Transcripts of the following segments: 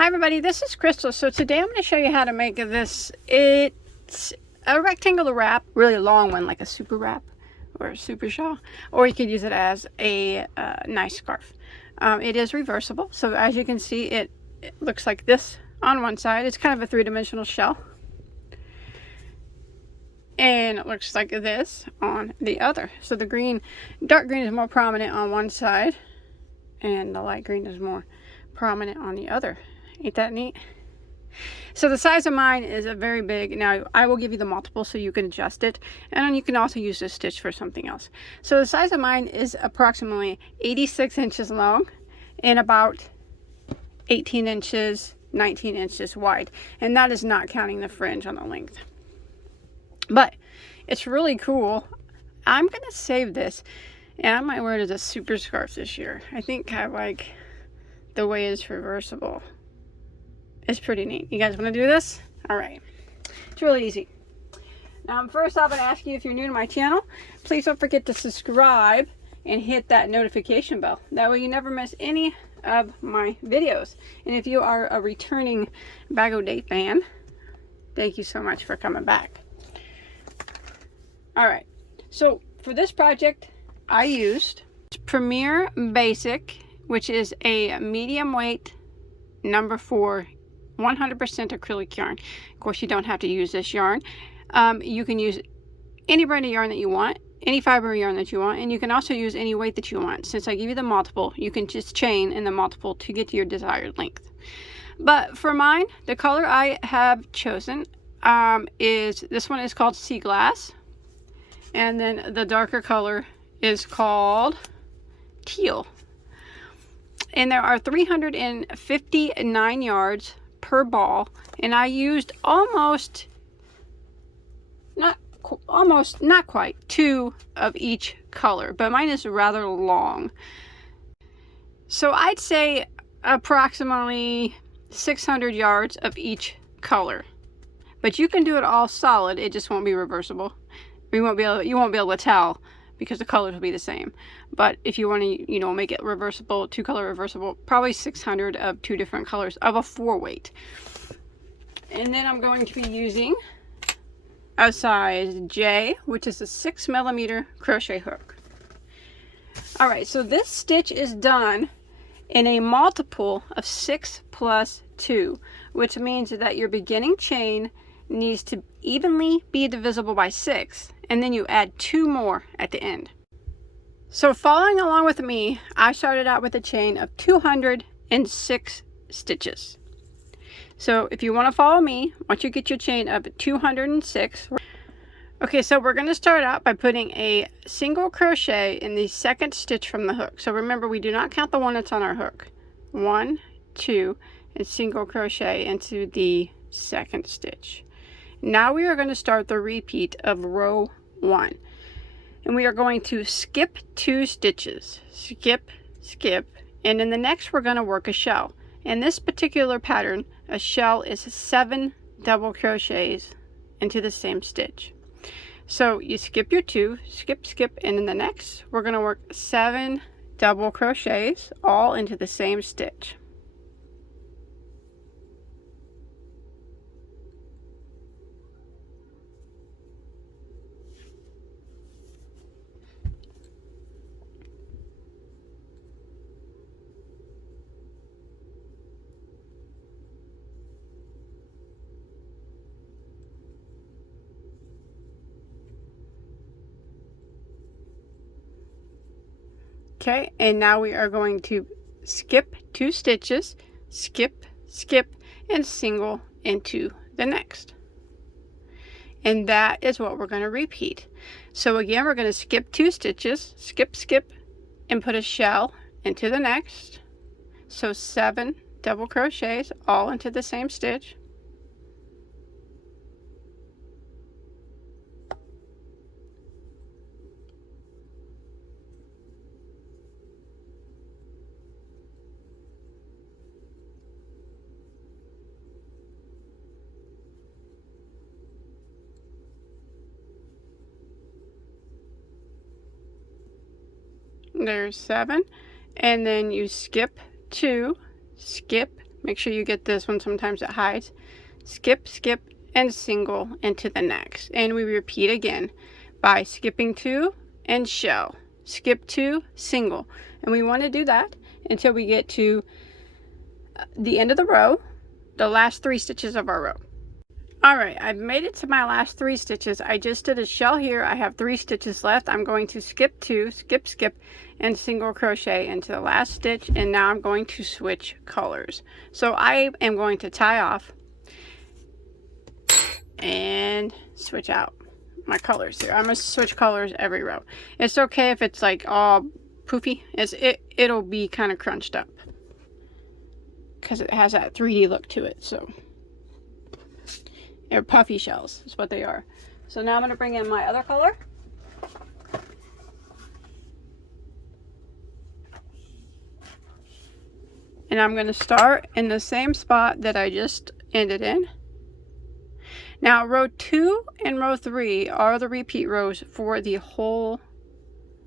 Hi everybody, this is Crystal. So today I'm going to show you how to make this. It's a rectangular wrap, really long one, like a super wrap or a super shawl, or you could use it as a nice scarf. It is reversible, so as you can see it looks like this on one side. It's kind of a three-dimensional shell, and it looks like this on the other. So the green, dark green is more prominent on one side, and the light green is more prominent on the other. Ain't that neat? So the size of mine is a very big. Now I will give you the multiple so you can adjust it, and then you can also use this stitch for something else. So the size of mine is approximately 86 inches long and about 18 inches, 19 inches wide, and that is not counting the fringe on the length. But it's really cool. I'm gonna save this, and I might wear it as a super scarf this year. I think I like the way it's reversible. It's pretty neat. You guys want to do this? All right. It's really easy. Now, first off, I'm going to ask you, if you're new to my channel, please don't forget to subscribe and hit that notification bell. That way you never miss any of my videos. And if you are a returning Bagoday fan, thank you so much for coming back. All right. So for this project, I used Premier Basic, which is a medium weight number 4 100% acrylic yarn. Of course, you don't have to use this yarn. You can use any brand of yarn that you want, any fiber yarn that you want, and you can also use any weight that you want. Since I give you the multiple, you can just chain in the multiple to get to your desired length. But for mine, the color I have chosen is, this one is called Sea Glass, and then the darker color is called Teal. And there are 359 yards per ball, and I used not quite 2 of each color, but mine is rather long. So I'd say approximately 600 yards of each color. But you can do it all solid, it just won't be reversible. You won't be able to tell because the colors will be the same. But if you want to, make it reversible, 2-color reversible, probably 600 of 2 different colors of a 4-weight. And then I'm going to be using a size J, which is a 6mm crochet hook. All right, so this stitch is done in a multiple of 6 plus 2, which means that your beginning chain needs to evenly be divisible by 6, and then you add 2 more at the end. So following along with me, I started out with a chain of 206 stitches. So if you want to follow me, once you get your chain of 206, okay, so we're going to start out by putting a single crochet in the second stitch from the hook. So remember, we do not count the one that's on our hook. 1, 2, and single crochet into the second stitch. Now we are going to start the repeat of row 1. And we are going to skip 2 stitches. Skip, skip, and in the next we're going to work a shell. In this particular pattern, a shell is 7 double crochets into the same stitch. So you skip your 2, skip, skip, and in the next we're going to work 7 double crochets all into the same stitch. Okay, and now we are going to skip 2 stitches, skip, skip, and single into the next. And that is what we're going to repeat. So again, we're going to skip 2 stitches, skip, skip, and put a shell into the next. So 7 double crochets all into the same stitch. There's 7, and then you skip 2, skip, Make sure you get this one, sometimes it hides. Skip, skip, and single into the next. And we repeat again by skipping 2 and shell. Skip 2, single. And we want to do that until we get to the end of the row, the last 3 stitches of our row. Alright, I've made it to my last 3 stitches. I just did a shell here. I have 3 stitches left. I'm going to skip 2, skip, skip, and single crochet into the last stitch, and now I'm going to switch colors. So I am going to tie off and switch out my colors here. I'm going to switch colors every row. It's okay if it's like all poofy. It'll be kind of crunched up because it has that 3D look to it. So they're puffy shells is what they are. So now I'm going to bring in my other color. And I'm going to start in the same spot that I just ended in. Now row 2 and row 3 are the repeat rows for the whole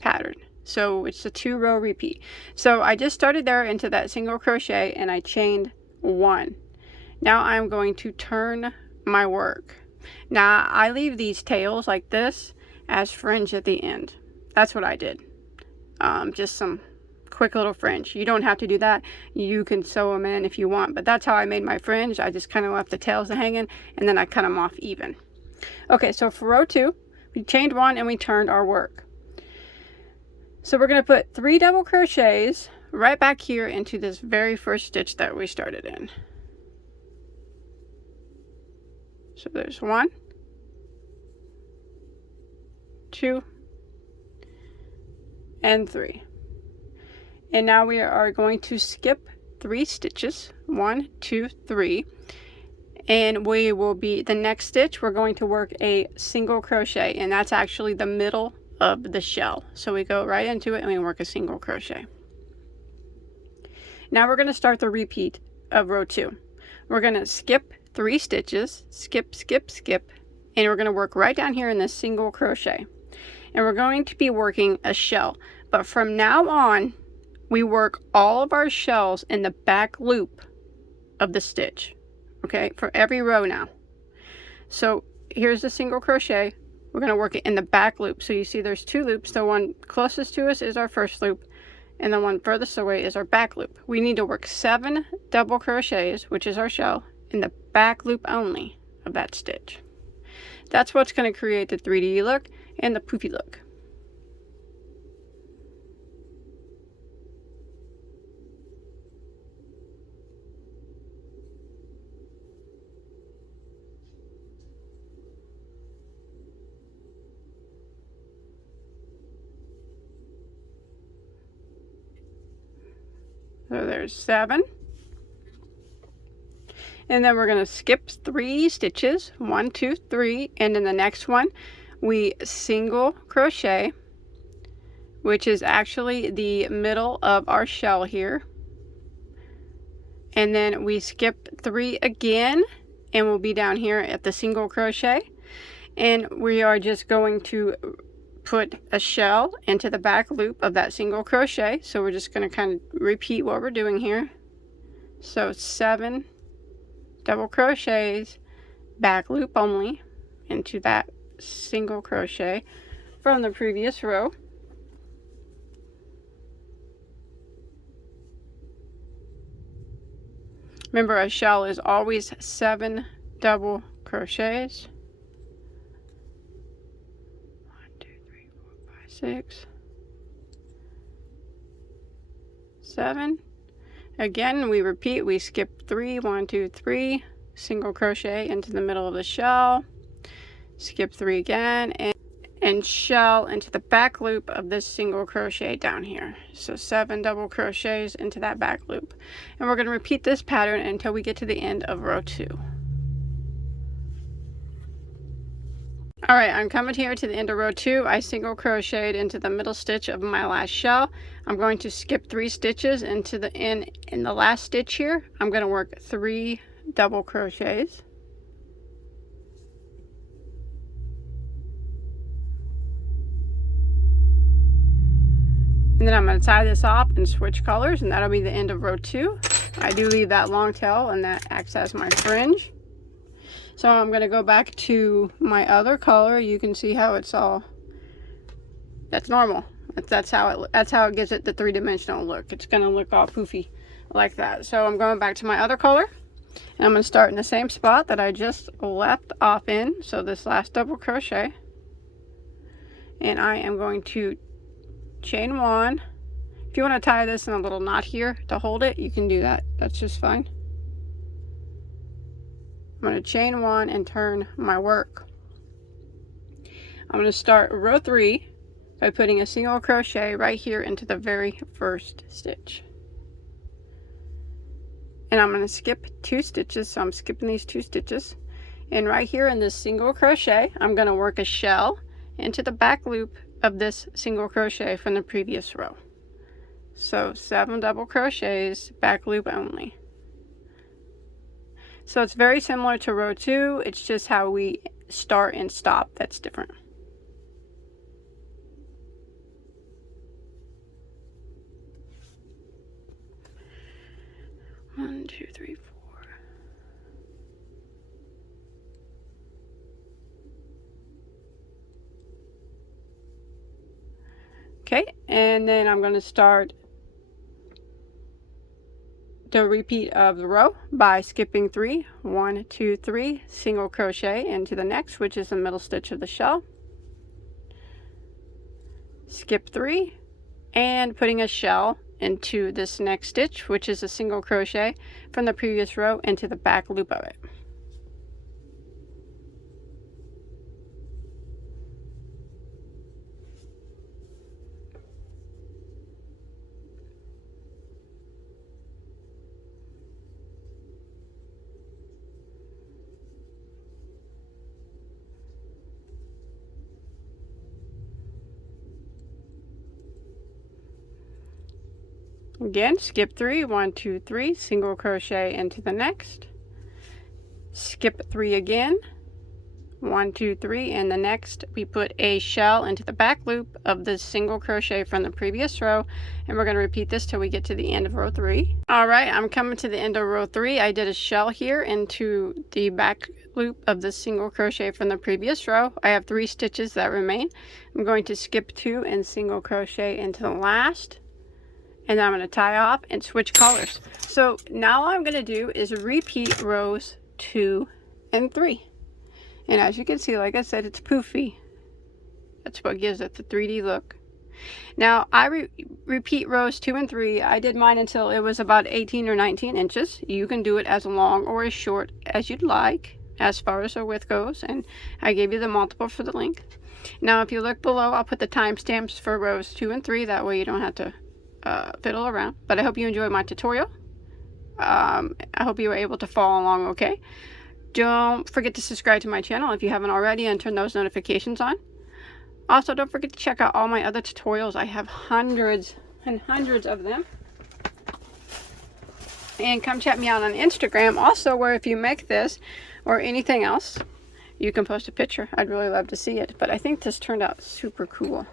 pattern. So it's a 2-row repeat. So I just started there into that single crochet and I chained 1. Now I'm going to turn my work. Now I leave these tails like this as fringe at the end. That's what I did. Just some quick little fringe. You don't have to do that. You can sew them in if you want, but that's how I made my fringe. I just kind of left the tails hanging and then I cut them off even. Okay, so for row 2 we chained 1 and we turned our work. So we're going to put 3 double crochets right back here into this very first stitch that we started in. So there's 1, 2, and 3. And now we are going to skip 3 stitches, 1, 2, 3, and we will be, the next stitch we're going to work a single crochet, and that's actually the middle of the shell. So we go right into it and we work a single crochet. Now we're going to start the repeat of row 2. We're going to skip 3 stitches, skip, skip, skip, and we're going to work right down here in this single crochet. And we're going to be working a shell, but from now on we work all of our shells in the back loop of the stitch, okay, for every row now. So here's the single crochet. We're going to work it in the back loop. So you see there's 2 loops. The one closest to us is our first loop, and the one furthest away is our back loop. We need to work 7 double crochets, which is our shell, in the back loop only of that stitch. That's what's going to create the 3D look and the poofy look. So there's 7. And then we're going to skip 3 stitches, 1, 2, 3, and in the next one we single crochet, which is actually the middle of our shell here. And then we skip 3 again and we'll be down here at the single crochet, and we are just going to put a shell into the back loop of that single crochet. So we're just going to kind of repeat what we're doing here. So 7 double crochets, back loop only, into that single crochet from the previous row. Remember, a shell is always 7 double crochets. 6, 7. Again, we repeat. We skip 3, 1, 2, 3, single crochet into the middle of the shell, skip 3 again, and shell into the back loop of this single crochet down here. So 7 double crochets into that back loop, and we're going to repeat this pattern until we get to the end of row 2. Alright, I'm coming here to the end of row 2. I single crocheted into the middle stitch of my last shell. I'm going to skip 3 stitches into the in the last stitch here. I'm going to work 3 double crochets. And then I'm going to tie this off and switch colors, and that'll be the end of row 2. I do leave that long tail, and that acts as my fringe. So I'm going to go back to my other color. You can see how it's all, that's normal. That's how it gives it the three-dimensional look. It's going to look all poofy like that. So I'm going back to my other color, and I'm going to start in the same spot that I just left off in. So this last double crochet, and I am going to chain one. If you want to tie this in a little knot here to hold it, you can do that. That's just fine. I'm going to chain one and turn my work. I'm going to start row 3 by putting a single crochet right here into the very first stitch. And I'm going to skip 2 stitches, so I'm skipping these 2 stitches. And right here in this single crochet, I'm going to work a shell into the back loop of this single crochet from the previous row. So 7 double crochets, back loop only. So it's very similar to row 2, it's just how we start and stop that's different. One, two, three, 4. Okay, and then I'm going to start the repeat of the row by skipping 3. 1, 2, 3, single crochet into the next, which is the middle stitch of the shell. Skip 3 and putting a shell into this next stitch, which is a single crochet from the previous row into the back loop of it. Again, skip 3, 1, 2, 3, single crochet into the next. Skip 3 again, 1, 2, 3, and the next we put a shell into the back loop of the single crochet from the previous row, and we're going to repeat this till we get to the end of row 3. All right, I'm coming to the end of row 3. I did a shell here into the back loop of the single crochet from the previous row. I have 3 stitches that remain. I'm going to skip 2 and single crochet into the last. And then I'm going to tie off and switch colors. So now all I'm going to do is repeat rows 2 and 3. And as you can see, like I said, it's poofy. That's what gives it the 3D look. Now I repeat rows 2 and 3. I did mine until it was about 18 or 19 inches. You can do it as long or as short as you'd like, as far as the width goes. And I gave you the multiple for the length. Now if you look below, I'll put the timestamps for rows 2 and 3. That way you don't have to fiddle around. But I hope you enjoyed my tutorial. I hope you were able to follow along okay. Don't forget to subscribe to my channel if you haven't already, and turn those notifications on. Also, don't forget to check out all my other tutorials. I have hundreds and hundreds of them. And come check me out on Instagram also, where if you make this or anything else, you can post a picture. I'd really love to see it. But I think this turned out super cool.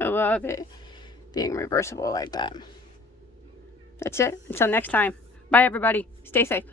I love it being reversible like that. That's it. Until next time. Bye everybody. Stay safe.